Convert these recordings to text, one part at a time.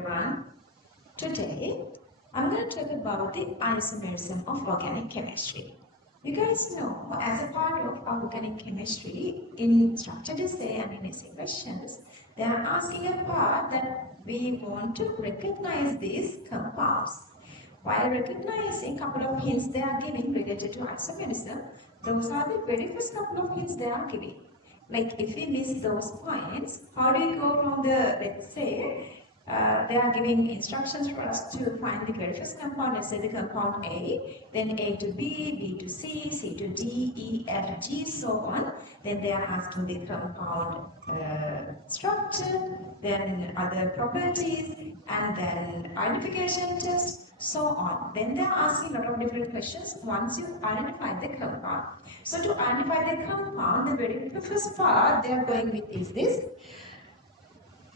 everyone. Today I'm going to talk about the isomerism of organic chemistry. You guys know, as a part of organic chemistry, in structured essay and in essay questions, they are asking a part that we want to recognize these compounds. While recognizing a couple of hints they are giving related to isomerism, those are the very first couple of hints they are giving. Like if we miss those points, how do you go from the, let's say, they are giving instructions for us to find the very first compound, let's say the compound A, then A to B, B to C, C to D, E, F to G, so on. Then they are asking the compound structure, then other properties, and then identification test, so on. Then they are asking a lot of different questions once you identify the compound. So to identify the compound, the very first part they are going with is this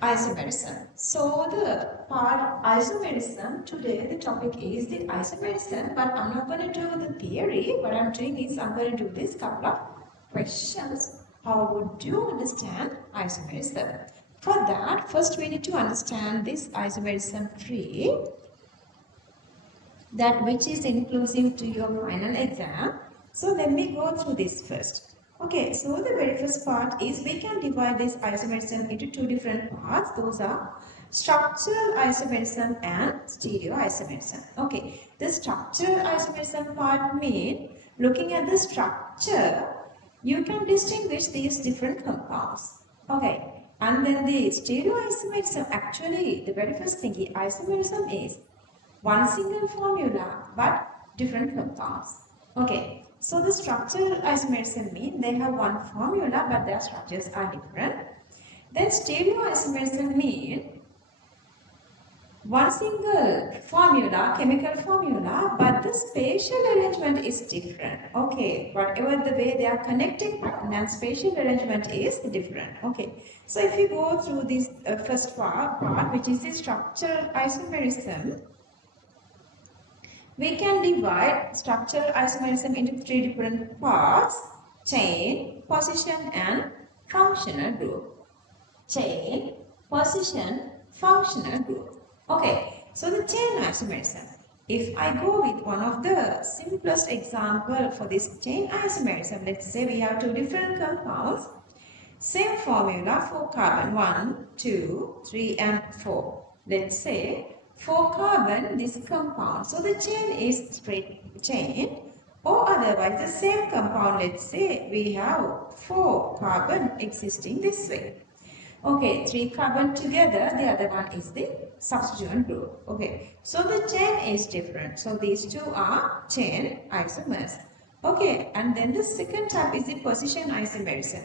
isomerism. So the part isomerism, today the topic is the isomerism, but I'm not going to do the theory. What I'm doing is I'm going to do this couple of questions. How would you understand isomerism? For that, first we need to understand this isomerism tree, that which is inclusive to your final exam. So let me go through this first. Okay, so the very first part is we can divide this isomerism into two different parts. Those are structural isomerism and stereoisomerism. Okay, the structural isomerism part means looking at the structure, you can distinguish these different compounds. Okay, and then the stereoisomerism, actually the very first thing isomerism is one single formula but different compounds. Okay. So the structural isomerism means they have one formula but their structures are different. Then stereoisomerism means one single formula, chemical formula, but the spatial arrangement is different. Okay, whatever the way they are connecting pattern and spatial arrangement is different. Okay, so if you go through this first part, which is the structural isomerism, we can divide structural isomerism into three different parts: chain, position and functional group. Chain, position, functional group. Okay, so the chain isomerism. If I go with one of the simplest example for this chain isomerism, let's say we have two different compounds, same formula for carbon 1, 2, 3 and 4. Let's say for carbon, this compound, so the chain is straight chain, or otherwise the same compound, let's say we have 4 carbon existing this way. Okay, 3 carbon together, the other one is the substituent group. Okay, so the chain is different. So these two are chain isomers. Okay, and then the second type is the position isomerism.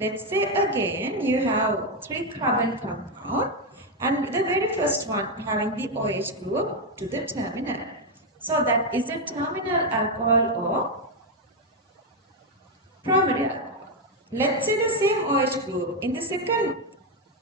Let's say again you have 3 carbon compound, and the very first one having the OH group to the terminal. So that is a terminal alcohol or primary alcohol. Let's say the same OH group in the second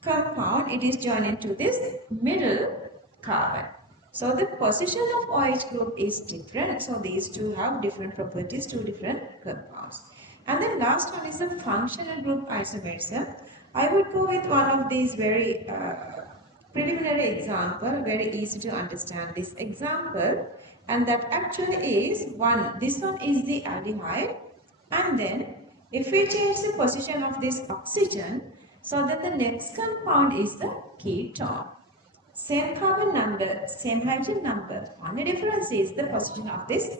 compound, it is joined into this middle carbon. So the position of OH group is different. So these two have different properties, two different compounds. And then last one is the functional group isomerism. I would go with one of these very preliminary example, very easy to understand this example, and that actually is this one is the aldehyde, and then if we change the position of this oxygen, so then the next compound is the ketone. Same carbon number, same hydrogen number, only difference is the position of this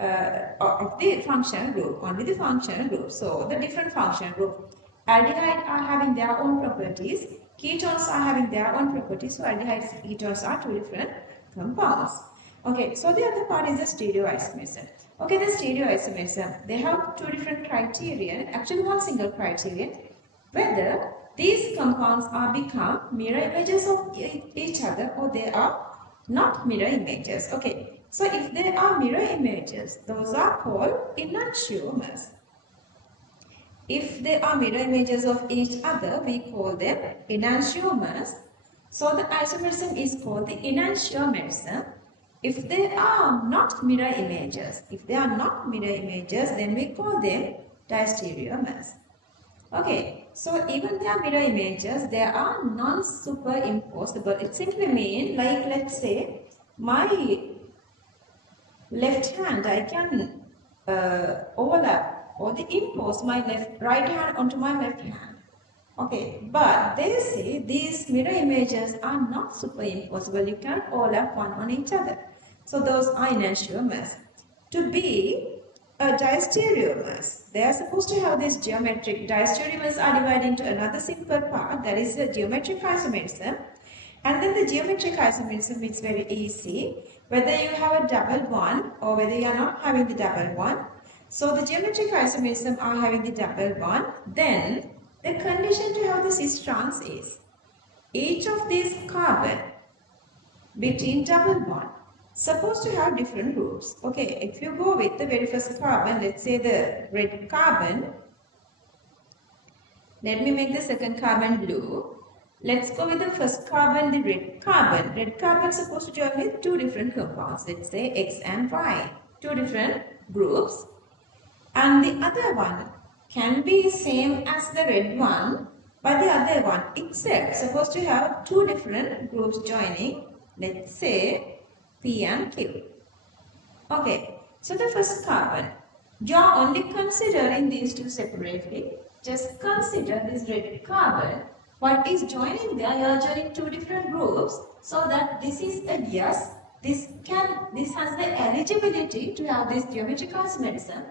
of the functional group, only the functional group. So the different functional group, aldehyde are having their own properties, ketones are having their own properties, so aldehydes and ketones are two different compounds. Okay, so the other part is the stereoisomerism. Okay, the stereoisomerism, they have two different criterion, actually one single criterion, whether these compounds are become mirror images of each other or they are not mirror images. Okay, so if they are mirror images, those are called enantiomers. If they are mirror images of each other, we call them enantiomers. So the isomerism is called the enantiomerism. If they are not mirror images, then we call them diastereomers. Okay, so even their mirror images, they are non-superimposable. It simply means, like, let's say, my left hand, I can overlap or the impose my right hand onto my left hand. Okay, but they say these mirror images are not superimposable. You can't overlap one on each other. So those are enantiomers. To be a diastereomers, they are supposed to have this geometric. Diastereomers are divided into another simple part, that is the geometric isomerism. And then the geometric isomerism is very easy, whether you have a double one or whether you are not having the double one. So the geometric isomerism are having the double one. Then the condition to have the cis trans is each of these carbon between double bond supposed to have different groups. Okay, if you go with the very first carbon, let's say the red carbon, let me make the second carbon blue. Let's go with the first carbon, the red carbon. Red carbon is supposed to join with two different compounds. Let's say X and Y. Two different groups. And the other one can be same as the red one, but the other one except supposed to have two different groups joining. Let's say P and Q. Okay, so the first carbon, you are only considering these two separately. Just consider this red carbon. What is joining there? You are joining two different groups, so that this is a yes. This has the eligibility to have this geometric isomerism.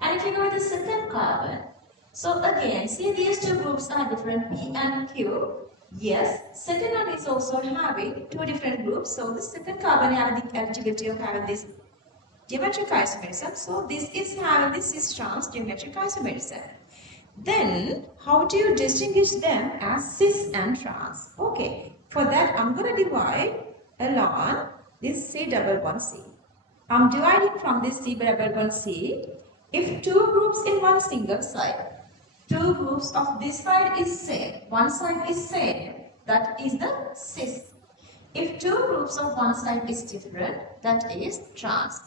And if you go with the second carbon, so again, see these two groups are different, P and Q. Yes, second one is also having two different groups, so the second carbon has the eligibility of having this geometric isomerism. So this is having this cis trans geometric isomerism. Then how do you distinguish them as cis and trans? Okay, for that I'm going to divide along this C double bond C. I'm dividing from this C double bond C. If two groups in one single side, two groups of this side is same, one side is same, that is the cis. If two groups of one side is different, that is trans.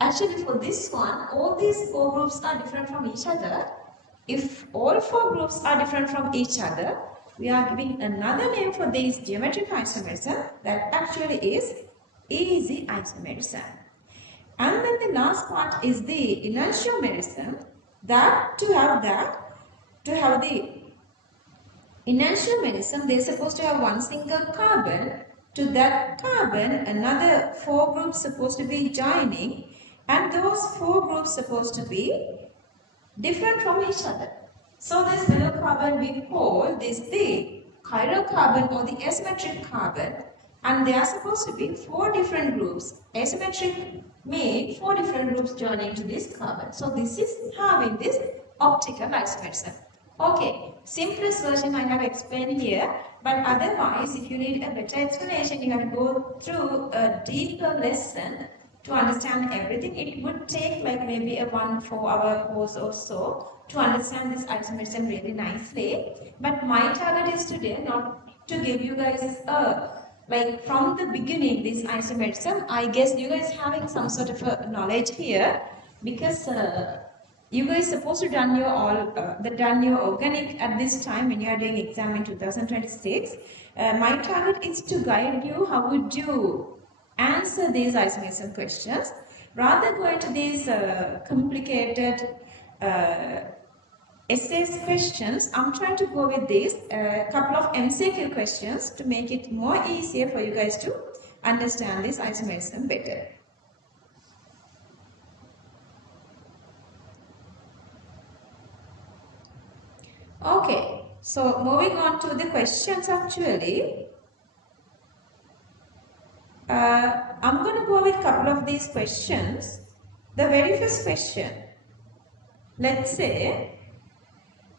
Actually for this one, all these four groups are different from each other. If all four groups are different from each other, we are giving another name for this geometric isomerism that actually is easy isomerism. And then the last part is the enantiomerism, that to have the enantiomerism, they are supposed to have one single carbon. To that carbon, another four groups supposed to be joining, and those four groups supposed to be different from each other. So this middle carbon we call this the chiral carbon or the asymmetric carbon, and they are supposed to be four different groups. Asymmetric means four different groups joining to this carbon. So this is having this optical isomerism. Okay, simplest version I have explained here, but otherwise if you need a better explanation, you have to go through a deeper lesson to understand everything. It would take like maybe a 1-4 hour course or so to understand this isomerism really nicely. But my target is today not to give you guys like from the beginning this isomerism. I guess you guys having some sort of a knowledge here, because you guys supposed to done your organic at this time when you are doing exam in 2026. My target is to guide you how would you answer these isomerism questions. Rather going to these complicated essays questions, I'm trying to go with these couple of MCQ questions to make it more easier for you guys to understand this isomerism better. Okay, so moving on to the questions actually. I'm going to go with a couple of these questions. The very first question, let's say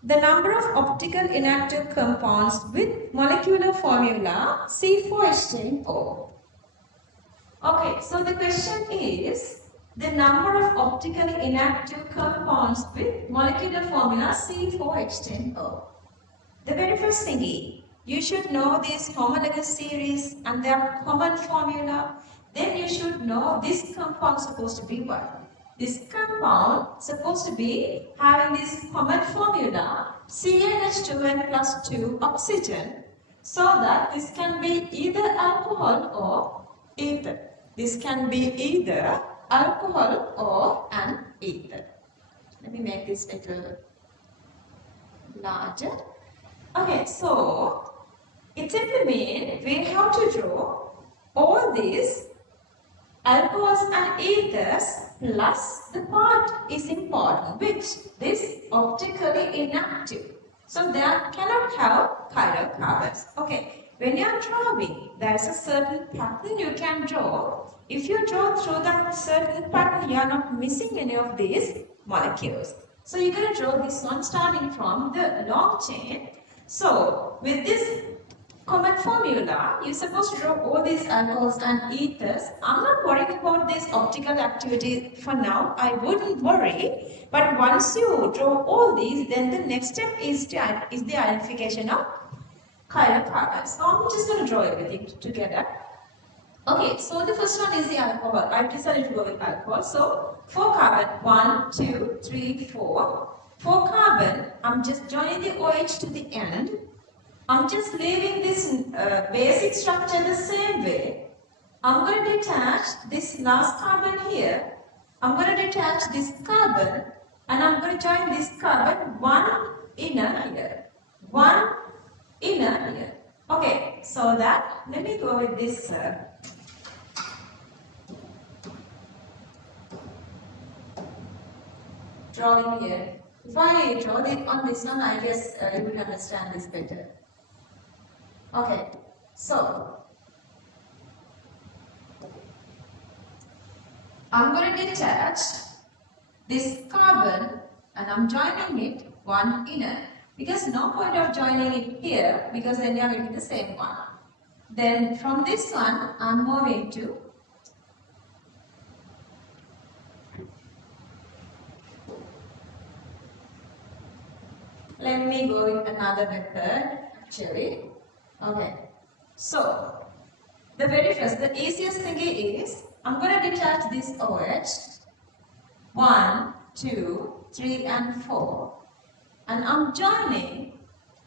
the number of optical inactive compounds with molecular formula C4H10O. Okay, so the question is the number of optically inactive compounds with molecular formula C4H10O. The very first thing is, you should know this homologous series and their common formula. Then you should know this compound supposed to be what? This compound supposed to be having this common formula CnH2n plus 2 oxygen, so that this can be either alcohol or ether. This can be either alcohol or an ether. Let me make this a little larger. Okay, so it simply means we have to draw all these alcohols and ethers plus the part is important, which this optically inactive. So there cannot have hydrocarbons. Okay, when you are drawing, there is a certain pattern you can draw. If you draw through that certain pattern, you are not missing any of these molecules. So you're going to draw this one starting from the long chain. So with this common formula, you're supposed to draw all these alcohols and ethers. I'm not worrying about this optical activity for now. I wouldn't worry. But once you draw all these, then the next step is the identification of hydrocarbons. So I'm just going to draw everything together. Okay, so the first one is the alcohol. I've decided to go with alcohol. So 4 carbon, 1, 2, 3, 4. 4 carbon, I'm just joining the OH to the end. I'm just leaving this basic structure the same way. I'm going to detach this last carbon here. I'm going to detach this carbon and I'm going to join this carbon one inner here. One inner here. Okay, so that, let me go with this drawing here. If I draw it on this one, I guess you will understand this better. Okay, so I'm going to detach this carbon and I'm joining it one inner, because no point of joining it here because then you are getting the same one. Then from this one I'm moving to let me go with another method actually. Okay, so the very first, the easiest thing is I'm going to detach this OH 1, 2, 3 and 4 and I'm joining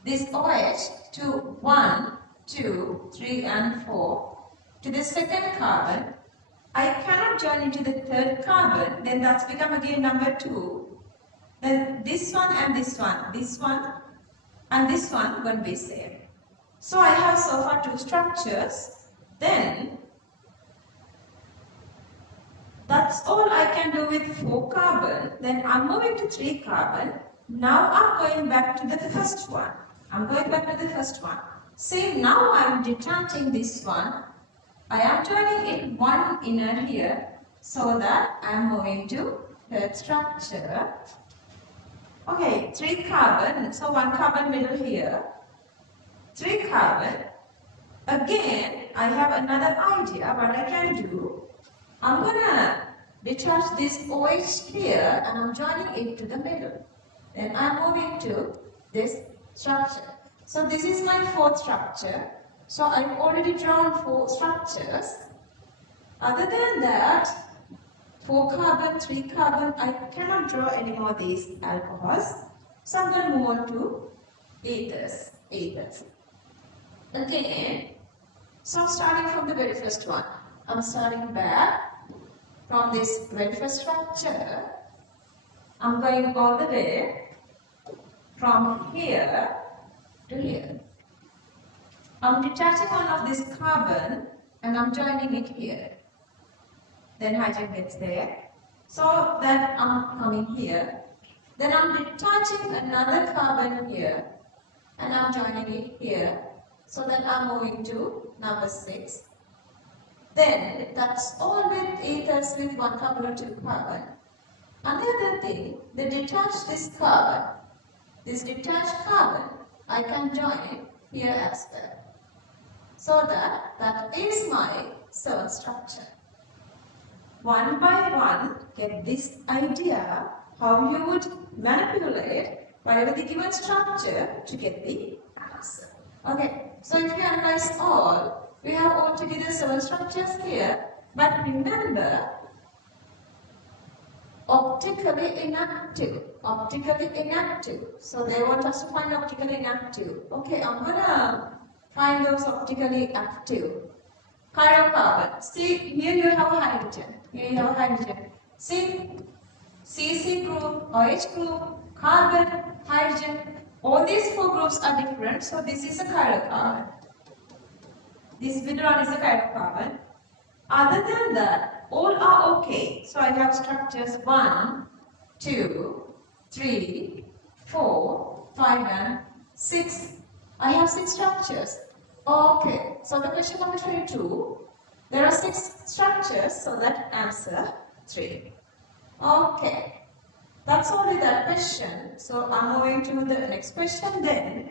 this OH to 1, 2, 3 and 4 to the second carbon. I cannot join it to the third carbon, then that's become again number 2. Then this one and this one and this one will be same. So I have so far 2 structures. Then that's all I can do with 4 carbon. Then I'm moving to 3 carbon. Now I'm going back to the first one. See, now I'm detaching this one. I am joining it one inner here so that I am moving to third structure. Okay, 3 carbon. So 1 carbon middle here. 3 carbon. Again, I have another idea what I can do. I'm gonna detach this OH here and I'm joining it to the middle. Then I'm moving to this structure. So this is my 4th structure. So I've already drawn 4 structures. Other than that, 4 carbon, 3 carbon, I cannot draw any more of these alcohols. So I'm going to move on to ethers. Again, so I'm starting from the very first one. I'm starting back from this very first structure. I'm going all the way from here to here. I'm detaching one of this carbon and I'm joining it here. Then hydrogen gets there. So then I'm coming here. Then I'm detaching another carbon here and I'm joining it here. So then I'm moving to number 6. Then that's all with ethers with 1 carbon or 2 carbon. Another thing, they detach this carbon. This detached carbon, I can join it here as well. So that is my 7th structure. One by one, get this idea how you would manipulate whatever the given structure to get the answer. Okay, so if you analyze all, we have altogether 7 structures here, but remember, optically inactive. Optically inactive. So they want us to find optically inactive. Okay, I'm gonna find those optically active. Chiral carbon. See, here you have hydrogen. Here you have hydrogen. See, CC group, OH group, carbon, hydrogen. All these four groups are different. So this is a chiral carbon. This middle one is a chiral carbon. Other than that, all are okay. So I have structures 1, 2, 3, 4, 5 and 6. I have 6 structures. Okay, so the question number 22. There are 6 structures, so that answer 3. Okay, that's only that question. So I'm moving to the next question then.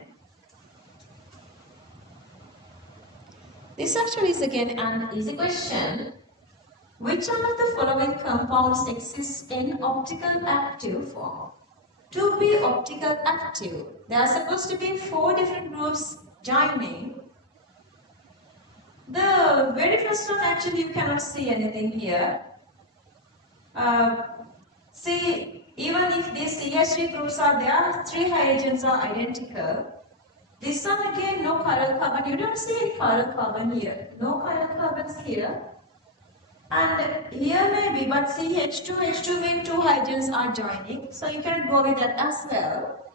This actually is again an easy question. Which one of the following compounds exists in optical active form? To be optical active, there are supposed to be 4 different groups joining. The very first one, actually you cannot see anything here. See, even if these CH3 groups are there, 3 hydrogens are identical. This one again, no chiral carbon. You don't see any chiral carbon here. No chiral carbons here. And here maybe, but CH2, H2 mean 2 hydrogens are joining. So you can go with that as well.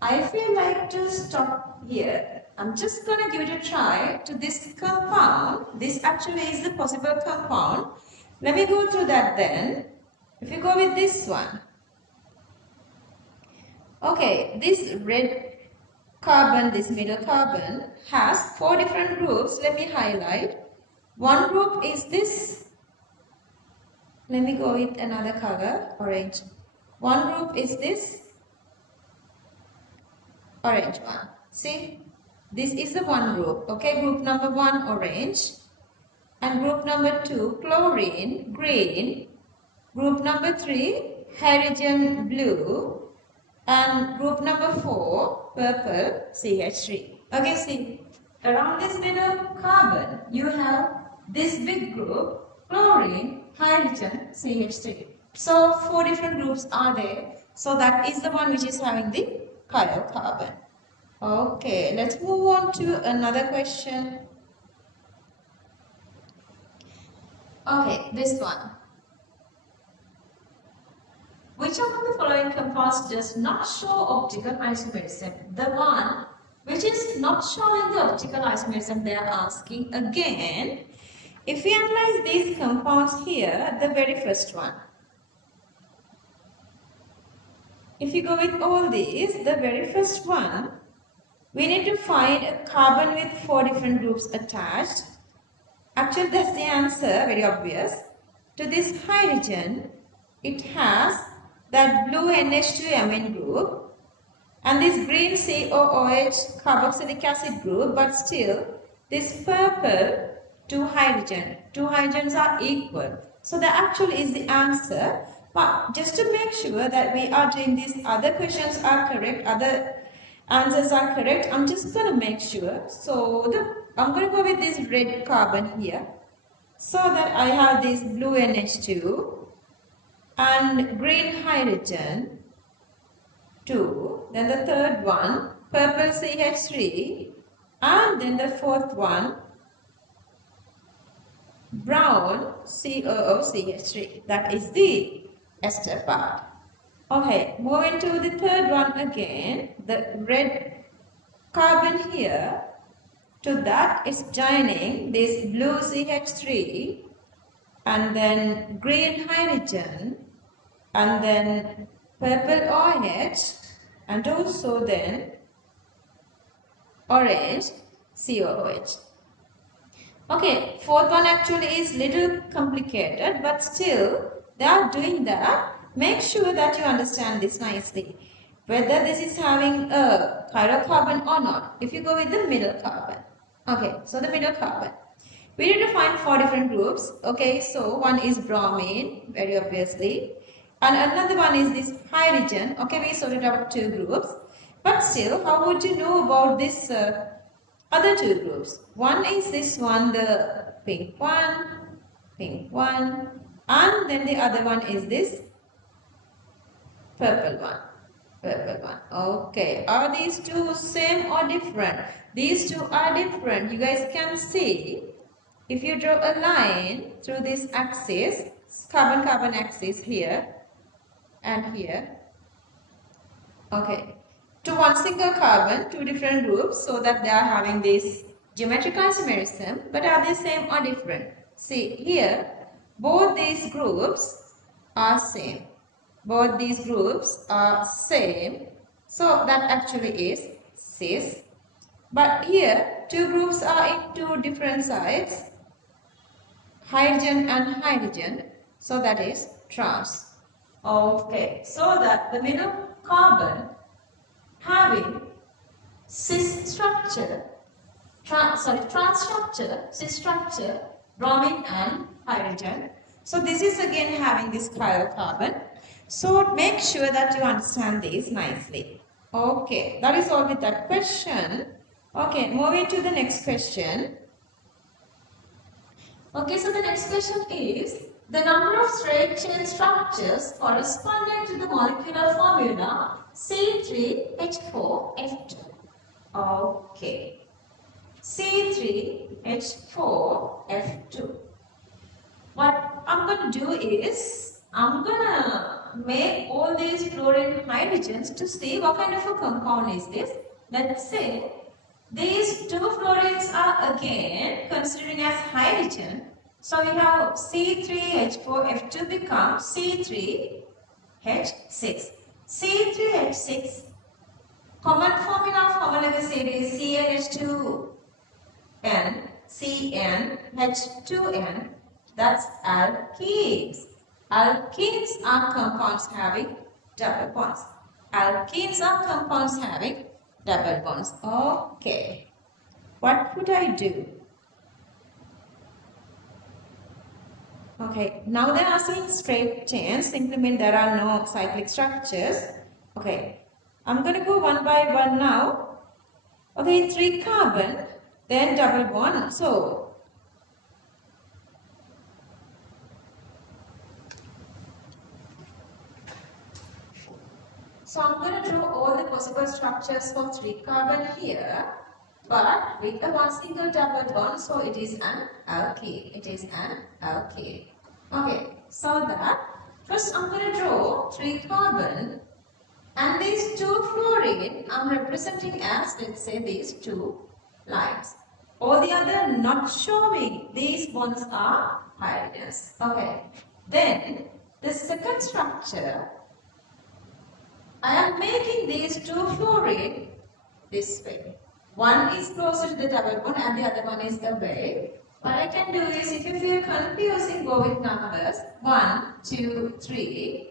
I feel like to stop here. I'm just going to give it a try to this compound. This actually is the possible compound. Let me go through that then. If you go with this one. Okay, this red carbon, this middle carbon has 4 different groups. Let me highlight. One group is this. Let me go with another color, orange. One group is this orange one. See, this is the one group. Okay, group number 1 orange, and group number 2 chlorine green, group number 3 hydrogen blue, and group number 4 purple CH3. Okay, see, around this middle carbon you have this big group chlorine hydrogen CH3. So 4 different groups are there. So that is the one which is having the chiral carbon. Okay, let's move on to another question. Okay, this one. Which among the following compounds does not show optical isomerism? The one which is not showing the optical isomerism, they are asking again. If we analyze these compounds here, the very first one. If you go with all these, the very first one, we need to find a carbon with 4 different groups attached. Actually, that's the answer, very obvious. To this hydrogen, it has that blue NH2 amine group and this green COOH carboxylic acid group, but still this purple 2 hydrogen. 2 hydrogens are equal. So that actually is the answer. But just to make sure that we are doing these other questions are correct, other answers are correct, I'm just going to make sure. So I'm going to go with this red carbon here. So that I have this blue NH2 and green hydrogen 2. Then the third one, purple CH3. And then the fourth one, brown COOCH3. That is the ester part. Okay, moving to the third one again, the red carbon here. To that is joining this blue CH3 and then green hydrogen and then purple OH and also then orange COOH. Okay, fourth one actually is little complicated, but still they are doing that. Make sure that you understand this nicely, whether this is having a chiral carbon or not. If you go with the middle carbon. Okay, so the middle carbon. We need to find 4 different groups. Okay, so one is bromine, very obviously. And another one is this hydrogen. Okay, we sorted out 2 groups. But still, how would you know about this other 2 groups? One is this one, the pink one, and then the other one is this purple one. Purple one. Okay. Are these two same or different? These two are different. You guys can see. If you draw a line through this axis, carbon-carbon axis here and here. Okay. To one single carbon, two different groups, so that they are having this geometric isomerism. But are they same or different? See here, both these groups are same. Both these groups are same. So that actually is cis. But here, two groups are in two different sides, hydrogen and hydrogen. So that is trans. Okay, so that the middle carbon having cis structure, trans structure, cis structure, bromine and hydrogen. So this is again having this chiral carbon. So make sure that you understand this nicely. Okay, that is all with that question. Okay, moving to the next question. Okay, so the next question is the number of straight chain structures corresponding to the molecular formula C3H4F2. Okay, C3H4F2. What I'm going to do is I'm going to make all these fluorine hydrogens to see what kind of a compound is this. Let's say these two fluorines are again considering as hydrogen. So we have C3H4F2 becomes C3H6. C3H6, common formula of homologous series CnH2n, CnH2n, that's alkenes. Alkenes are compounds having double bonds. Alkenes are compounds having double bonds. Okay. What would I do? Okay. Now they are asking straight chains. Simply mean there are no cyclic structures. Okay. I'm going to go one by one now. Okay. 3 carbon, then double bond. So I'm going to draw all the possible structures for 3 carbon here, but with a one single double bond, so it is an alkene. It is an alkene. Okay, so that first I'm going to draw 3 carbon and these 2 fluorine I'm representing as, let's say, these 2 lines. All the other not showing, these bonds are hydrogens. Okay, then the second structure, I am making these 2 fluorine this way. One is closer to the double bond and the other one is away. What I can do is, if you feel confusing, go with numbers. 1, 2, 3.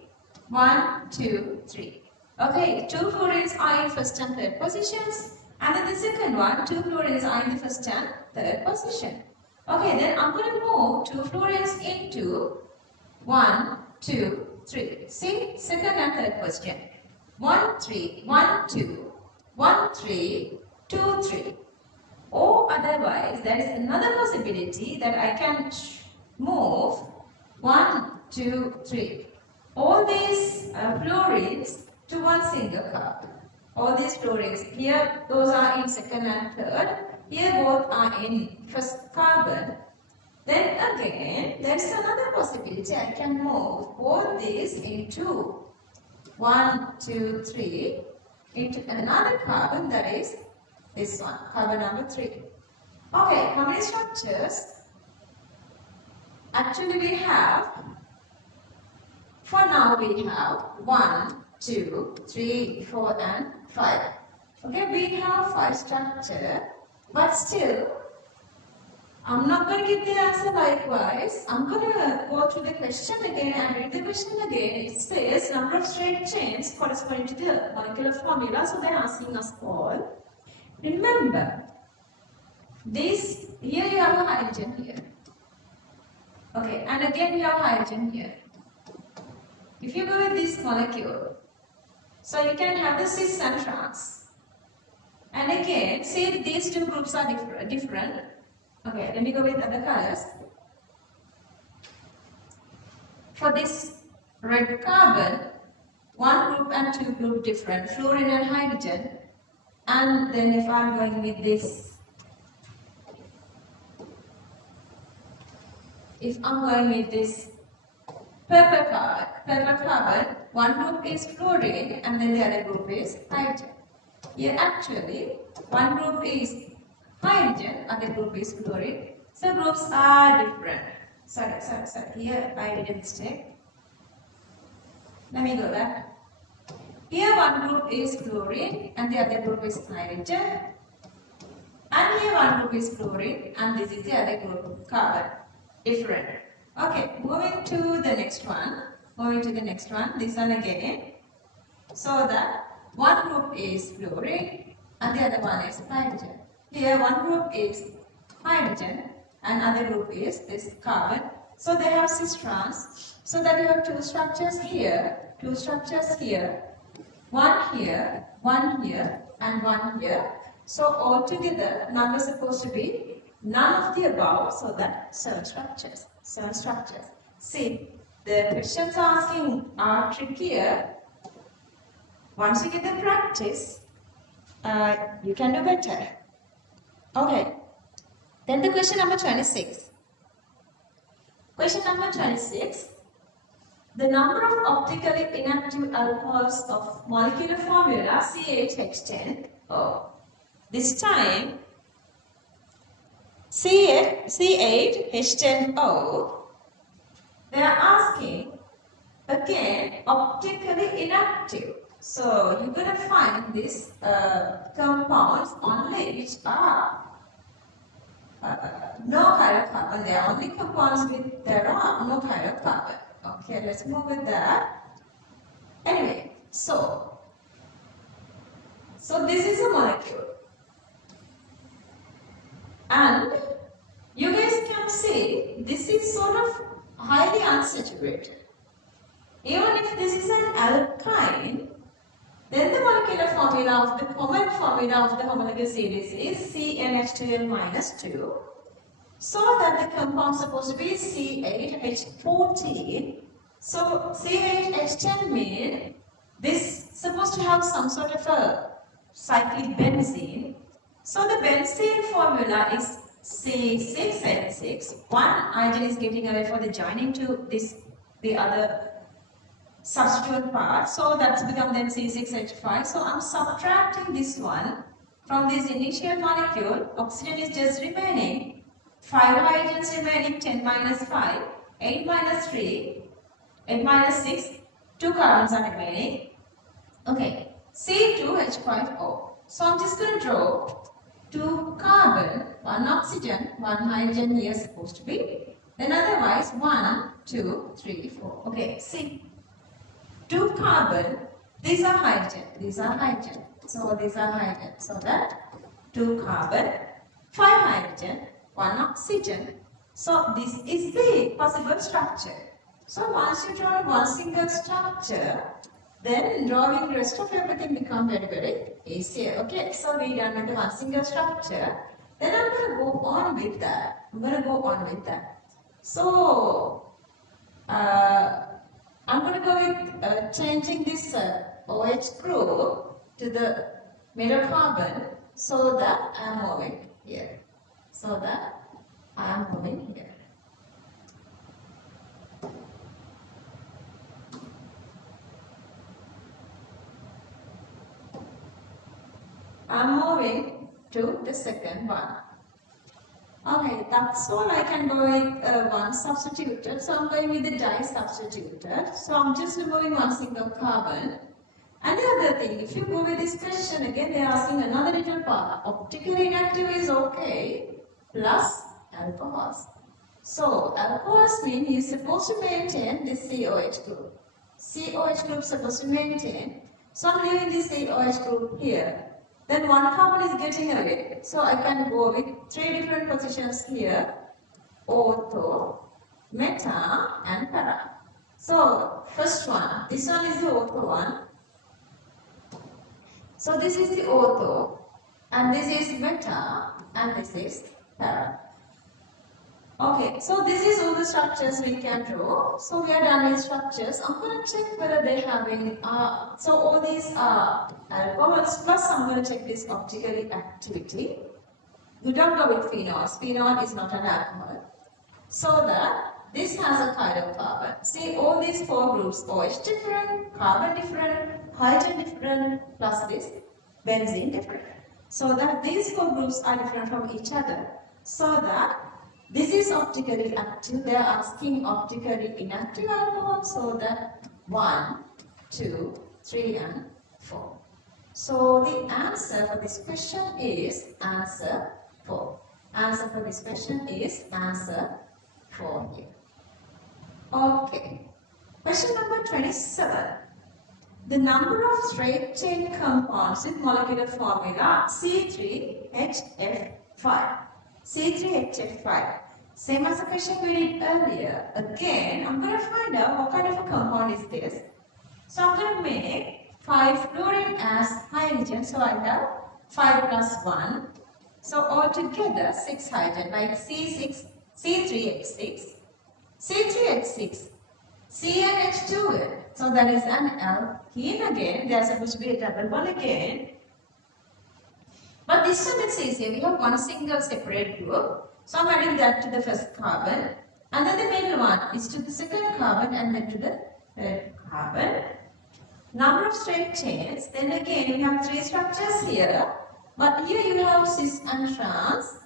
1, 2, 3. Okay, 2 fluorines are in first and third positions. And then the second one, 2 fluorines are in the first and third position. Okay, then I'm going to move 2 fluorines into 1, 2, 3. See, second and third position. 1, 3, 1, 2, 1, 3, 2, 3. Or otherwise, there is another possibility that I can move 1, 2, 3. All these fluorines to one single carbon. All these fluorines here, those are in second and third. Here both are in first carbon. Then again, there is another possibility. I can move both these into 1, 2, 3 into another carbon, that is this one, carbon number 3. Okay, how many structures? Actually we have, for now we have 1, 2, 3, 4 and 5. Okay, we have 5 structures, but still I'm not going to give the answer likewise. I'm going to go through the question again and read the question again. It says number of straight chains corresponding to the molecular formula. So they're asking us all. Remember, this here you have a hydrogen here. Okay, and again you have hydrogen here. If you go with this molecule, so you can have the cis and trans. And again, see these two groups are different. Okay, let me go with other colors. For this red carbon, one group and two group different, fluorine and hydrogen. And then if I'm going with this, purple carbon, one group is fluorine and then the other group is hydrogen. Here actually, one group is hydrogen, other group is fluorine. So groups are different. Sorry. Here I did a mistake. Let me go back. Here one group is fluorine and the other group is hydrogen. And here one group is fluorine and this is the other group, carbon. Different. Okay, moving to the next one. This one again. So that one group is fluorine and the other one is hydrogen. Here one group is hydrogen and other group is this carbon. So they have cis trans. So that you have two structures here, one here, and one here. So altogether number is supposed to be none of the above, so that 7 structures. See, the questions asking are trickier. Once you get the practice, you can do better. Okay. Then the question number 26. Question number 26. The number of optically inactive alcohols of molecular formula CH-H10O. This time, C8H10O, they are asking again optically inactive. So you're going to find these compounds only which are no hydrocarbon. They are only compounds with there are no hydrocarbon. Okay, let's move with that. Anyway, so this is a molecule. And you guys can see this is sort of highly unsaturated. Even if this is an alkyne, then the molecular formula of the common formula of the homologous series is CnH2n-2. So that the compound is supposed to be C8H14. So CH10 means this supposed to have some sort of a cyclic benzene. So the benzene formula is C6H6. One hydrogen is getting away for the joining to the other substituent part. So that's become then C6H5. So I'm subtracting this one from this initial molecule. Oxygen is just remaining. 5 hydrogens remaining, 10 minus 5, 8 minus 3, 8 minus 6, 2 carbons are remaining. Okay, C2H5O. So I'm just going to draw 2 carbon, 1 oxygen, 1 hydrogen here is supposed to be. Then otherwise 1, 2, 3, 4. Okay, see. 2 carbon, these are hydrogen. So these are hydrogen. So that 2 carbon, 5 hydrogen, 1 oxygen. So this is the possible structure. So once you draw one single structure, then drawing the rest of everything become very, very easier. Okay, so we done with one single structure. Then I'm going to go on with that. So I'm going to go with changing this OH group to the middle carbon so that I am moving here. I'm moving to the second one. Okay, that's all I can go with one substituted. So I'm going with the di-substituted. So I'm just removing one single carbon. And the other thing, if you go with this question again, they are asking another little part. Optically inactive is okay, plus alcohols. So alcohols mean you're supposed to maintain this COH group. COH group is supposed to maintain. So I'm leaving this COH group here. Then one carbon is getting away. So I can go with 3 different positions here. Ortho, meta and para. So first one, this one is the ortho one. So this is the ortho and this is meta and this is para. Okay, so this is all the structures we can draw. So we are done with structures. I'm going to check whether they have any, so all these are alcohols, plus I'm going to check this optical activity. You don't go with phenols. Phenol is not an alcohol. So that this has a kind of carbon. See all these four groups, OH different, carbon different, hydrogen different, plus this benzene different. So that these four groups are different from each other. So that this is optically active. They are asking optically inactive alcohol. So that 1, 2, 3 and 4. So the answer for this question is answer 4. Answer for this question is answer 4 here. Okay. Question number 27. The number of straight chain compounds with molecular formula C3H5. C3H5. Same as the question we did earlier. Again, I'm going to find out what kind of a compound is this. So I'm going to make 5 fluorine as hydrogen. So I have 5 plus 1. So altogether 6 hydrogen like C6, C3H6, C3H6, CnH2. So that is an alkene again. There is supposed to be a double bond again. But this time it's easier. We have one single separate group. So I'm adding that to the first carbon. And then the middle one is to the second carbon and then to the third carbon. Number of straight chains. Then again we have 3 structures here. But here you have cis and trans.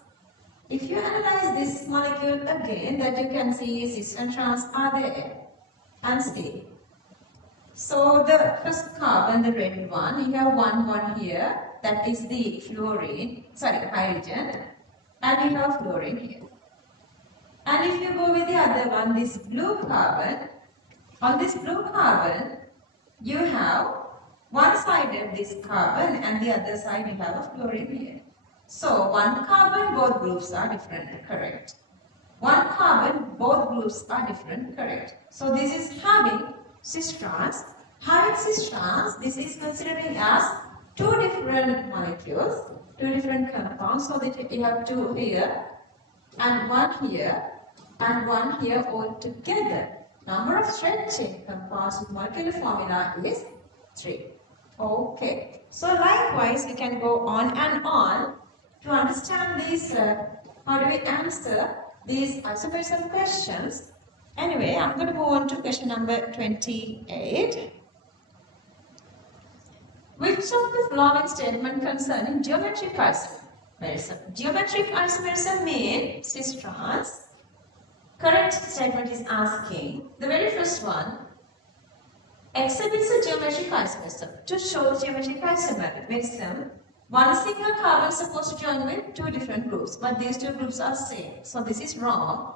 If you analyze this molecule again, that you can see cis and trans are there. And see. So the first carbon, the red one, you have one here. That is the hydrogen. And you have fluorine here. And if you go with the other one, this blue carbon, on this blue carbon, you have one side of this carbon and the other side you have a fluorine here. So one carbon, both groups are different, correct. One carbon, both groups are different, correct. So this is having cis trans. Having cis trans, this is considering as 2 different molecules, 2 different compounds. So that you have 2 here and 1 here and 1 here all together. Number of straight chain compounds with molecular formula is 3. Okay. So likewise, we can go on and on to understand these. How do we answer these isomerism questions? Anyway, I'm going to move on to question number 28. Which of the following statement concerning geometric isomerism? Geometric isomerism means cis trans. Correct statement is asking, the very first one, exhibits a geometric isomerism. To show geometric isomerism, one single carbon is supposed to join with 2 different groups, but these 2 groups are same. So this is wrong.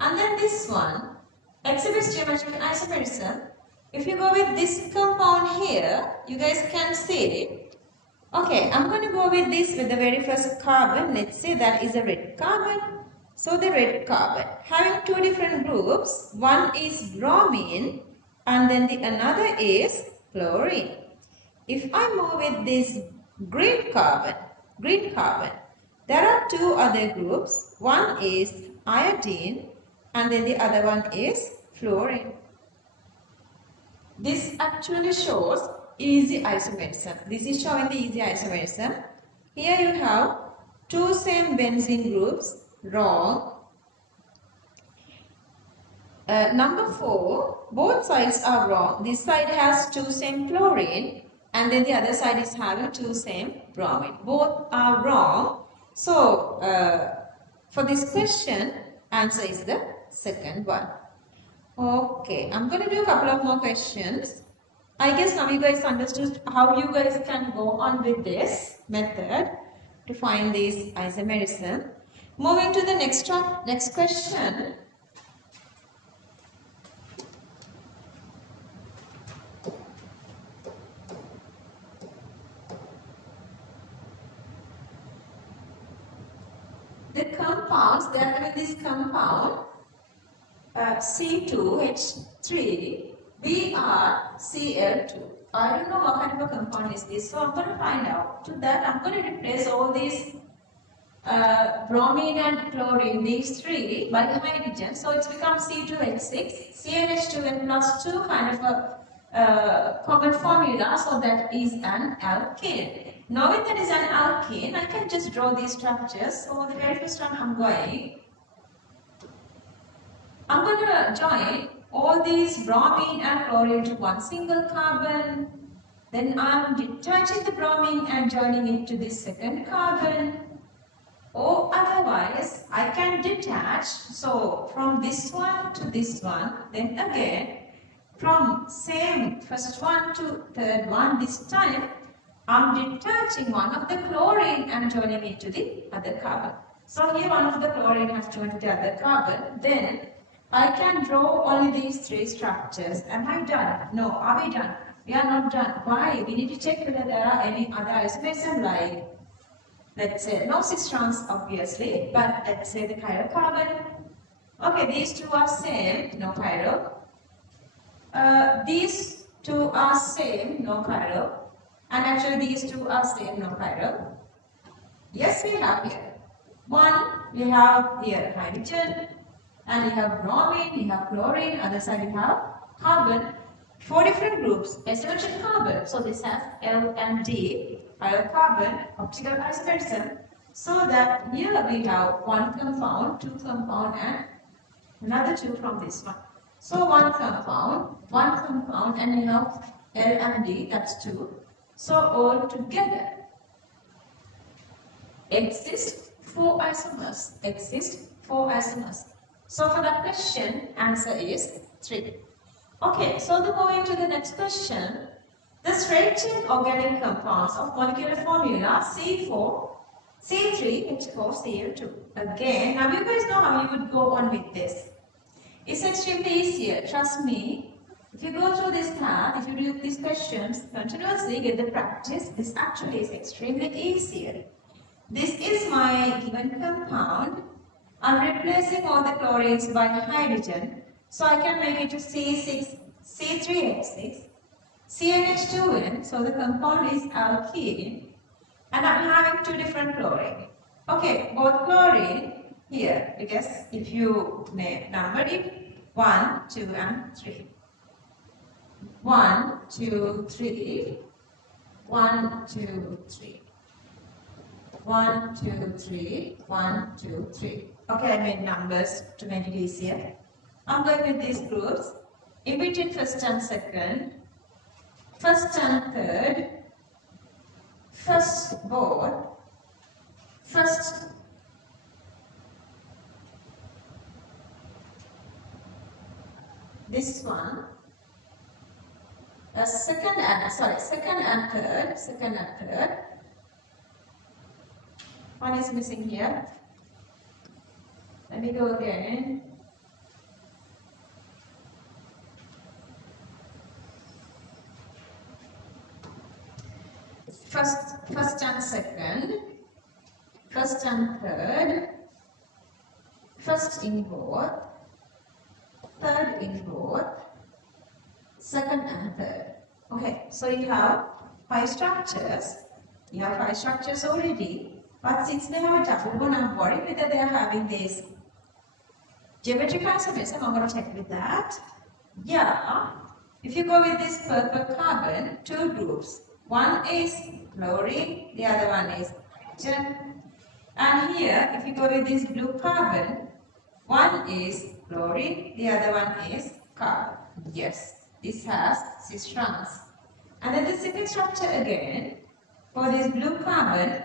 And then this one exhibits geometric isomerism. If you go with this compound here, you guys can see. Okay, I'm going to go with this with the very first carbon. Let's say that is a red carbon. So the red carbon having 2 different groups, one is bromine and then the another is fluorine. If I move with this green carbon, there are 2 other groups. One is iodine and then the other one is fluorine. This actually shows easy isomerism. This is showing the easy isomerism. Here you have 2 same benzene groups. Wrong. Number 4, both sides are wrong. This side has 2 same fluorine and then the other side is having 2 same bromine. Both are wrong. So, for this question, answer is the second one. Okay, I'm going to do a couple of more questions. I guess now you guys understood how you guys can go on with this method to find this isomerism. Moving to the next question. The compounds, they are having this compound C2H3 BrCl2. I don't know what kind of a compound is this, so I'm going to find out. To that, I'm going to replace all these bromine and chlorine, these three by hydrogen, so it's become C2H6, CnH2n plus 2, kind of a common formula, so that is an alkene. Knowing that is an alkene, I can just draw these structures. So the very first one I'm going to join all these bromine and chlorine to one single carbon. Then I'm detaching the bromine and joining it to this second carbon. Or otherwise, I can detach, so from this one to this one, then again, from same first one to third one, this time, I'm detaching one of the chlorine and joining it to the other carbon. So here one of the chlorine has joined to the other carbon, then I can draw only these three structures. Am I done? No. Are we done? We are not done. Why? We need to check whether there are any other isomerism, like, let's say, no cis trans obviously, but let's say the chiral carbon. Okay, these two are same, no chiral. These two are same, no chiral. And actually these two are same, no chiral. Yes, we have here. One, we have here hydrogen, and we have bromine, we have chlorine, other side we have carbon. 4 different groups, asymmetric carbon. So this has L and D, chiral carbon, optical isomerism. So that here we have one compound, two compound, and another two from this one. So one compound, and we have L and D, that's 2. So all together exist 4 isomers. So for that question, answer is 3. Okay, so moving to the next question. The straight chain organic compounds of molecular formula C4, C3H4, Cl2. Again, now you guys know how you would go on with this. It's extremely easier, trust me. If you go through this path, if you do these questions continuously, get the practice, this actually is extremely easier. This is my given compound. I'm replacing all the chlorines by hydrogen. So I can make it to C6, C3H6, CnH2n. So the compound is alkene. And I'm having 2 different chlorine. Okay, both chlorine here, because if you number it, 1, 2 and 3. 1, 2, 3. 1, 2, 3. 1, 2, 3, 1, 2, 3. Okay, I made numbers to make it easier. I'm going with these groups. In between first and second, first and third, first board, first this one, second and third. One is missing here. Let me go again. First and second, first and third, first in both, third in both, second and third. Okay, so you have 5 structures. You have 5 structures already, but since they have a double bond, I'm worried whether they are having this geometric isomerism. I'm going to check with that. Yeah, if you go with this purple carbon, 2 groups. One is chlorine, the other one is hydrogen. And here, if you go with this blue carbon, one is chlorine, the other one is carbon. Yes, this has cis trans. And then the second structure again, for this blue carbon,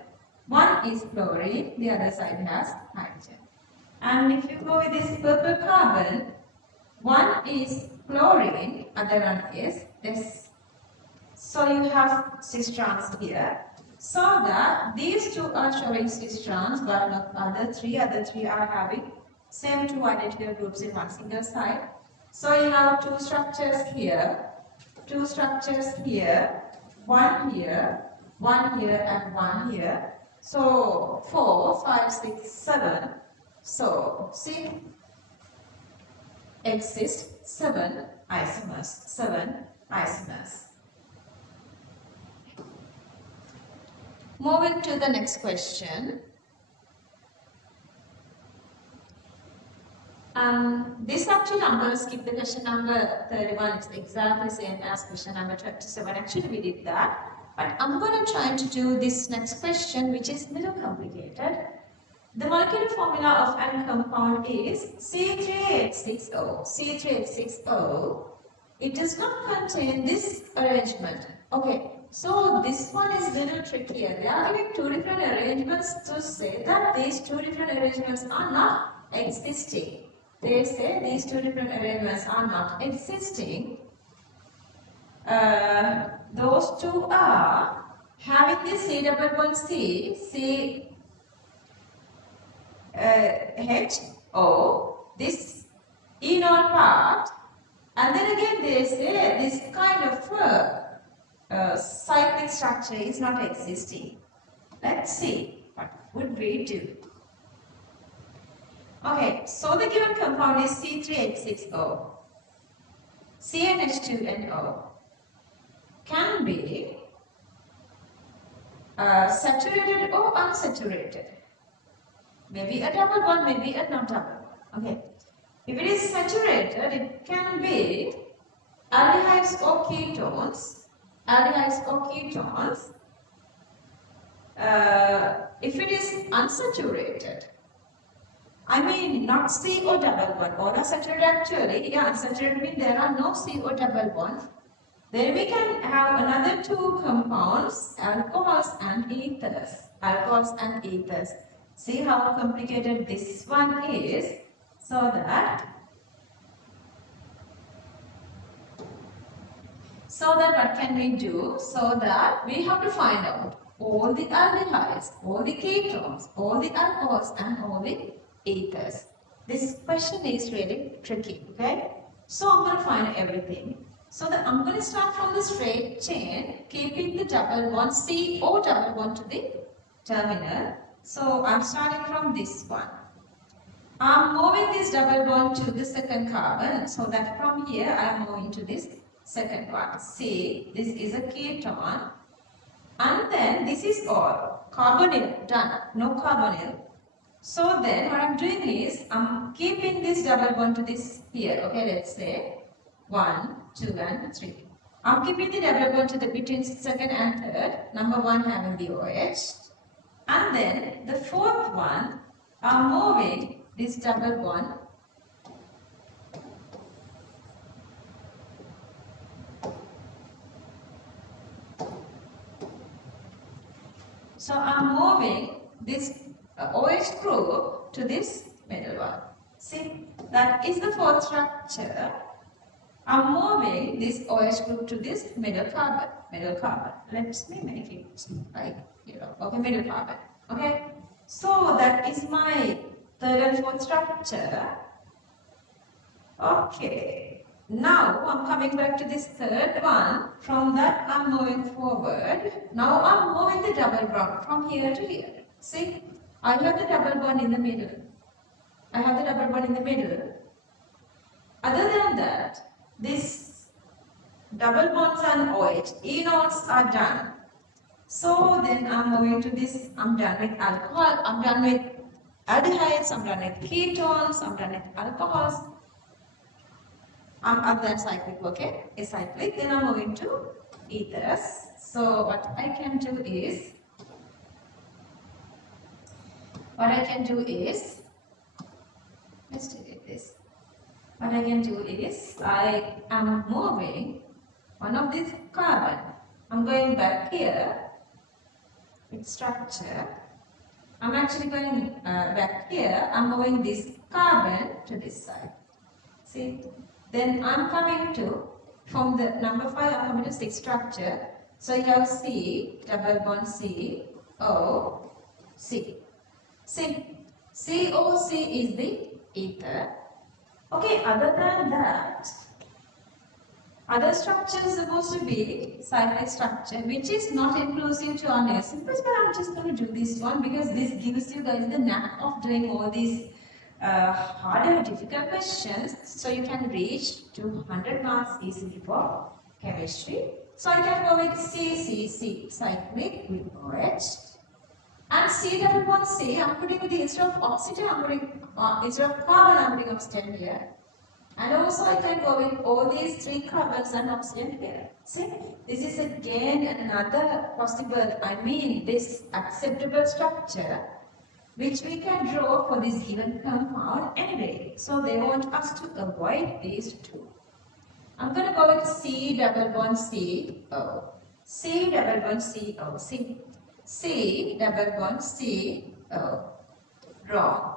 one is chlorine, the other side has hydrogen. And if you go with this purple carbon, one is chlorine, other one is this. So you have cis trans here. So that these 2 are showing cis trans, but not other 3. Other 3 are having same 2 identical groups in one single side. So you have 2 structures here, 2 structures here, one here, and one here. So 4, 5, 6, 7. So see, exist 7 isomers. Moving to the next question. This actually, I'm going to skip the question number 31. It's exactly the same as question number 27. Actually, we did that. But I'm going to try to do this next question, which is a little complicated. The molecular formula of an compound is C3H6O. C3H6O. It does not contain this arrangement. Okay, so this one is a little trickier. They are giving two different arrangements to say that these two different arrangements are not existing. They say these two different arrangements are not existing. Those two are having this C double bond C, H, O, this enol part, and then again they say this kind of cyclic structure is not existing. Let's see what would we do. Okay, so the given compound is C3H6O. CnH2nO can be saturated or unsaturated. Maybe a double bond, maybe a not double bond. Okay. If it is saturated, it can be aldehydes or ketones. Aldehydes or ketones. If it is unsaturated, I mean not C or double bond. All are saturated actually. Yeah, unsaturated means there are no C or double bonds. Then we can have another two compounds, alcohols and ethers. Alcohols and ethers. See how complicated this one is. So that what can we do? So that we have to find out all the aldehydes, all the ketones, all the alcohols and all the ethers. This question is really tricky, okay? So I'm going to find everything. So I'm going to start from the straight chain, keeping the double bond C or double bond to the terminal. So I'm starting from this one. I'm moving this double bond to the second carbon, so that from here I am moving to this second one. See, this is a keton, and then this is all carbonyl, done, no carbonyl. So then what I'm doing is I'm keeping this double bond to this here. Okay, let's say 1, 2 and 3. I'm keeping the double bond to the between second and third. Number 1 having the OH. And then the fourth one, I'm moving this double bond so I'm moving this OH group to this middle one. See, that is the fourth structure. I'm moving this OH group to this middle carbon. Let me make it like, okay, middle carbon. Okay, so that is my third and fourth structure. Okay, now I'm coming back to this third one. From that I'm moving forward. Now I'm moving the double bond from here to here. See, I have the double bond in the middle. Other than that, this double bonds and OH, enols are done. So then I'm moving to this, I'm done with alcohol, I'm done with aldehydes, I'm done with ketones, I'm done with alcohols. I'm at that cyclic, okay? A cyclic, then I'm moving to ethers. So what I can do is, let's do this. What I can do is, I am moving one of these carbon. I'm going back here with structure. I'm actually going back here. I'm moving this carbon to this side. See? Then I'm coming to, from the number 5, I'm coming to 6 structure. So you have C, double bond C, O, C. See, COC is the ether. Okay, other than that, other structure is supposed to be cyclic structure, which is not inclusive to our next syllabus, but I'm just going to do this one because this gives you guys the knack of doing all these harder, difficult questions, so you can reach to 100 marks easily for chemistry. So I can go with C, cyclic with OH. And C double bond C, I'm putting the instead of oxygen, I'm putting instead of carbon, I'm putting oxygen here. And also I can go with all these 3 carbons and oxygen here. See, this is again another possible, this acceptable structure which we can draw for this given compound anyway. So they want us to avoid these 2. I'm going to go with C double bond C O. C double bond C O. C double bond C O. Wrong.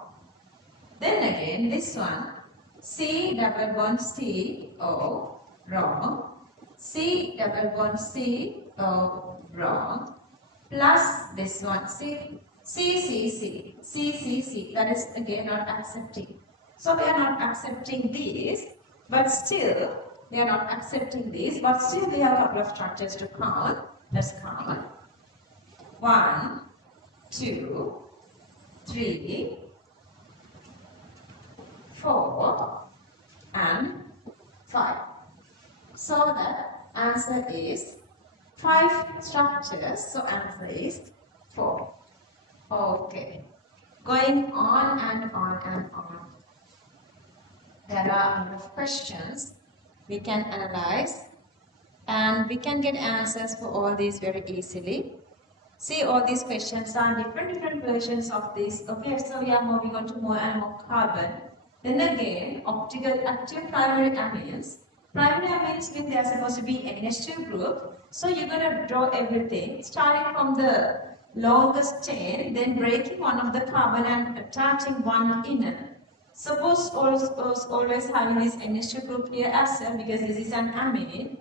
Then again this one. C double bond C O. Wrong. C double bond C O. Wrong. Plus this one. C. That is again not accepting. So we are not accepting these, but still we are not accepting these, but still we have a couple of structures to count. Let's count. 1, 2, 3, 4, and 5. So the answer is 5 structures. So answer is 4. Okay. Going on and on and on. There are a lot of questions we can analyze and we can get answers for all these very easily. See, all these questions are different versions of this. Okay, so we are moving on to more and more carbon. Then again, optical active primary amines. Primary amines mean they are supposed to be NH2 group. So you're going to draw everything starting from the longest chain, then breaking one of the carbon and attaching one inner. Suppose always having this NH2 group here as well, because this is an amine.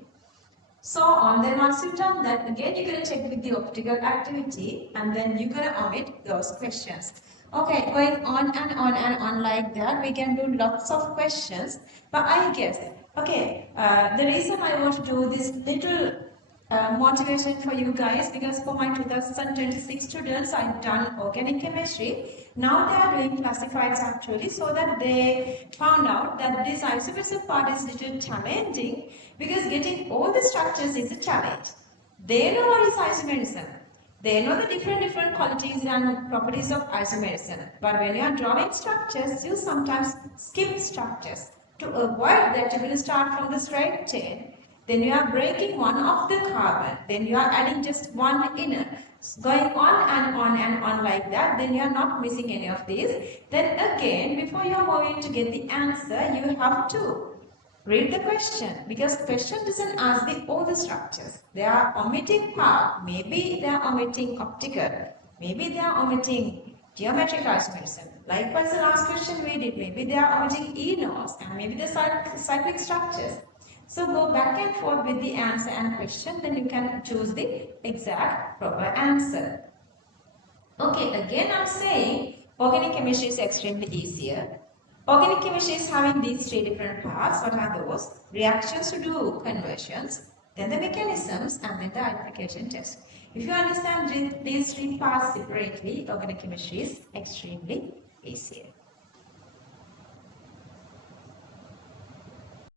So on, then once you've done that, again you're going to check with the optical activity and then you're going to omit those questions. Okay, going on and on and on like that, we can do lots of questions. But I guess, okay, the reason I want to do this little motivation for you guys, because for my 2026 students, I've done organic chemistry. Now they are doing classifieds actually, so that they found out that this isomerism part is little challenging, because getting all the structures is a challenge. They know what is isomerism. They know the different qualities and properties of isomerism. But when you are drawing structures, you sometimes skip structures. To avoid that, you're going to start from the straight chain. Then you are breaking one of the carbon. Then you are adding just one inner. Going on and on and on like that. Then you are not missing any of these. Then again, before you are moving to get the answer, you have to read the question, because question doesn't ask all the structures. They are omitting part. Maybe they are omitting optical. Maybe they are omitting geometric isomerism. Likewise, the last question we did, maybe they are omitting enos and maybe the cyclic structures. So go back and forth with the answer and question, then you can choose the exact proper answer. Okay, again I'm saying organic chemistry is extremely easier. Organic chemistry is having these 3 different parts. What are those? Reactions to do conversions, then the mechanisms, and then the identification test. If you understand these 3 parts separately, organic chemistry is extremely easier.